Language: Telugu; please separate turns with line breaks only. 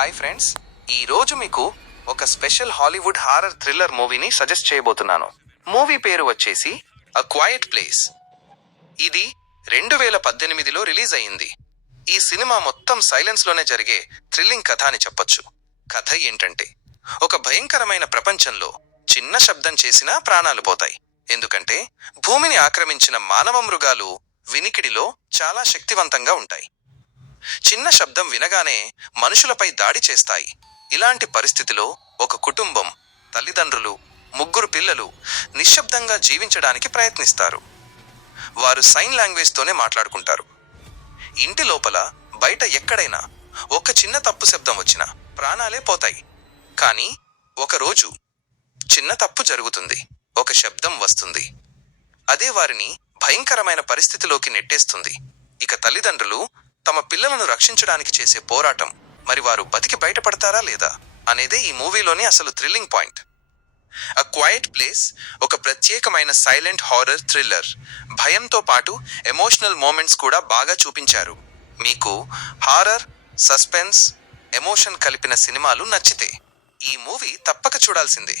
Hi friends. ఈ రోజు మీకు ఒక స్పెషల్ హాలీవుడ్ హారర్ థ్రిల్లర్ మూవీని సజెస్ట్ చేయబోతున్నాను. మూవీ పేరు వచ్చేసి అ క్వైట్ ప్లేస్ ఇది రెండు వేల పద్దెనిమిదిలో రిలీజ్ అయింది. ఈ సినిమా మొత్తం సైలెన్స్లోనే జరిగే థ్రిల్లింగ్ కథ అని చెప్పొచ్చు. కథ ఏంటంటే ఒక భయంకరమైన ప్రపంచంలో చిన్న శబ్దం చేసినా ప్రాణాలు పోతాయి. ఎందుకంటే భూమిని ఆక్రమించిన మానవ మృగాలు వినికిడిలో చాలా శక్తివంతంగా ఉంటాయి. చిన్న శబ్దం వినగానే మనుషులపై దాడి చేస్తాయి. ఇలాంటి పరిస్థితిలో ఒక కుటుంబం తల్లిదండ్రులు ముగ్గురు పిల్లలు నిశ్శబ్దంగా జీవించడానికి ప్రయత్నిస్తారు. వారు సైన్ లాంగ్వేజ్తోనే మాట్లాడుకుంటారు. ఇంటి లోపల బయట ఎక్కడైనా ఒక చిన్న తప్పు శబ్దం వచ్చినా ప్రాణాలే పోతాయి. కానీ ఒకరోజు చిన్న తప్పు జరుగుతుంది. ఒక శబ్దం వస్తుంది. అదే వారిని భయంకరమైన పరిస్థితిలోకి నెట్టేస్తుంది. ఇక తల్లిదండ్రులు తమ పిల్లలను రక్షించడానికి చేసే పోరాటం. మరి వారు బతికి బయటపడతారా లేదా? అనేదే ఈ మూవీలోని అసలు thrilling point a quiet place ఒక ప్రత్యేకమైన సైలెంట్ హారర్ థ్రిల్లర్ భయంతో పాటు ఎమోషనల్ మూమెంట్స్ కూడా బాగా చూపించారు. మీకు హారర్ సస్పెన్స్ ఎమోషన్ కలిపిన సినిమాలు నచ్చితే ఈ మూవీ తప్పక చూడాల్సిందే.